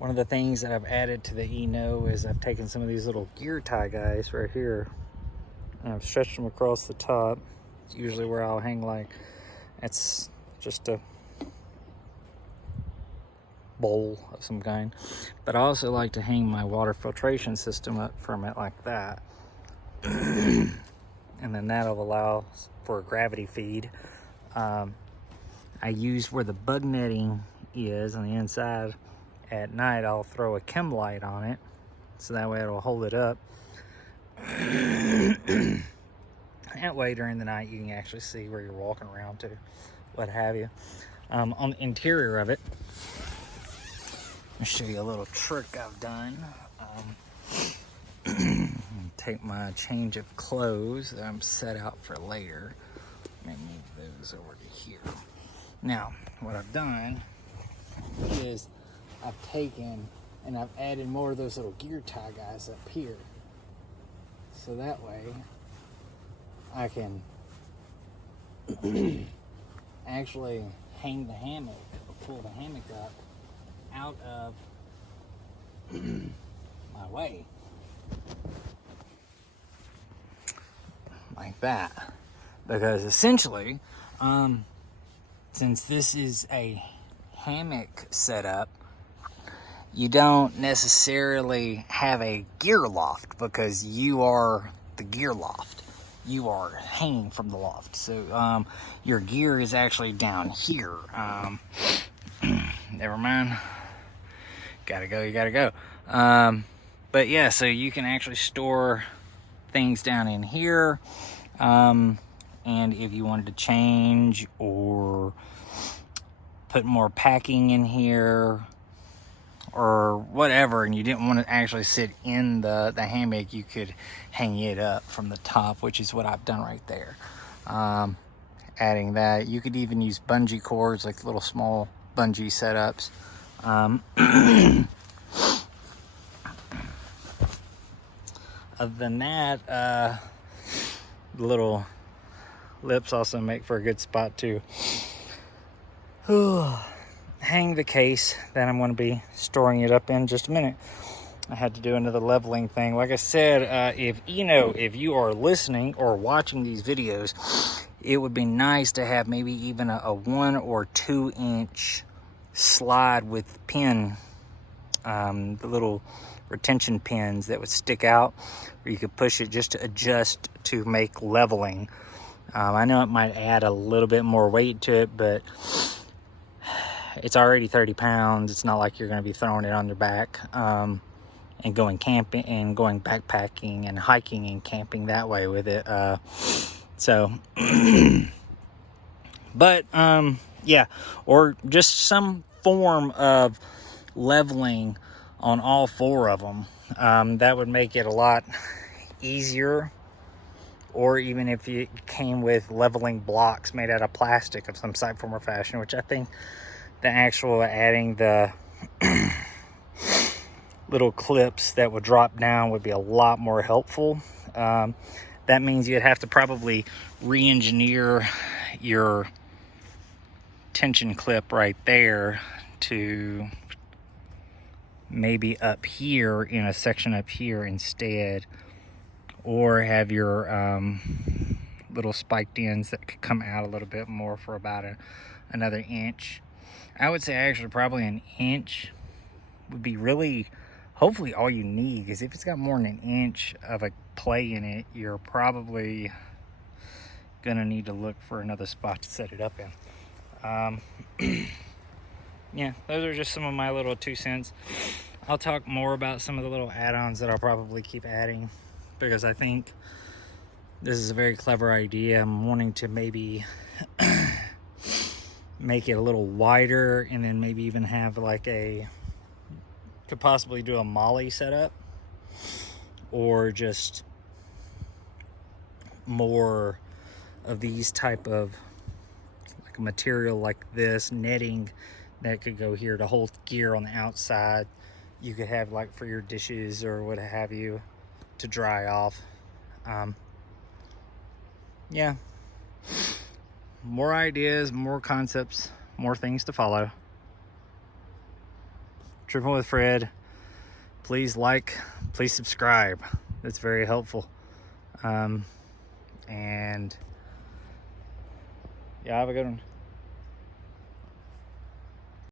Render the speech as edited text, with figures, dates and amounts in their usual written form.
One of the things that I've added to the ENO is I've taken some of these little gear tie guys right here and I've stretched them across the top. It's usually where I'll hang, like, it's just a bowl of some kind. But I also like to hang my water filtration system up from it like that. And then that'll allow for a gravity feed. I use where the bug netting is on the inside. At night, I'll throw a chem light on it, so that way it'll hold it up. That way, during the night, you can actually see where you're walking around to, what have you. On the interior of it, I'll show you a little trick I've done. Take my change of clothes that I'm set out for later. Let me move those over to here. Now, what I've done is I've taken and I've added more of those little gear tie guys up here. So that way I can actually hang the hammock, or pull the hammock up out of my way. Like that. Because essentially, since this is a hammock setup, you don't necessarily have a gear loft because you are the gear loft. You are hanging from the loft. So your gear is actually down here. Never mind. Gotta go, you gotta go. But yeah, so you can actually store things down in here. And if you wanted to change or put more packing in here or whatever, and you didn't want to actually sit in the hammock, you could hang it up from the top, which is what I've done right there. Adding that, you could even use bungee cords, like little small bungee setups. Other than that, the little lips also make for a good spot to hang the case that I'm going to be storing it up in just a minute. I had to do another leveling thing. Like I said, if you are listening or watching these videos, it would be nice to have maybe even a 1 or 2 inch slide with pin, the little retention pins that would stick out, where you could push it just to adjust to make leveling. I know it might add a little bit more weight to it, but it's already 30 pounds. It's not like you're going to be throwing it on your back and going camping and going backpacking and hiking and camping that way with it. But yeah, or just some form of leveling on all 4 of them. That would make it a lot easier. Or even if it came with leveling blocks made out of plastic of some type, form, or fashion, which I think the actual adding the little clips that would drop down would be a lot more helpful. That means you'd have to probably re-engineer your tension clip right there to maybe up here in a section up here instead, or have your little spiked ends that could come out a little bit more for about another inch. I would say actually probably an inch would be really hopefully all you need, because if it's got more than an inch of a play in it, you're probably gonna need to look for another spot to set it up in. Yeah, those are just some of my little 2 cents. I'll talk more about some of the little add-ons that I'll probably keep adding, because I think this is a very clever idea. I'm wanting to maybe make it a little wider, and then maybe even have like could possibly do a molly setup, or just more of these type of like a material like this netting that could go here to hold gear on the outside. You could have like for your dishes or what have you to dry off. Yeah, more ideas, more concepts, more things to follow. Tripping with Fred. Please like, please subscribe. That's very helpful. And yeah, have a good one.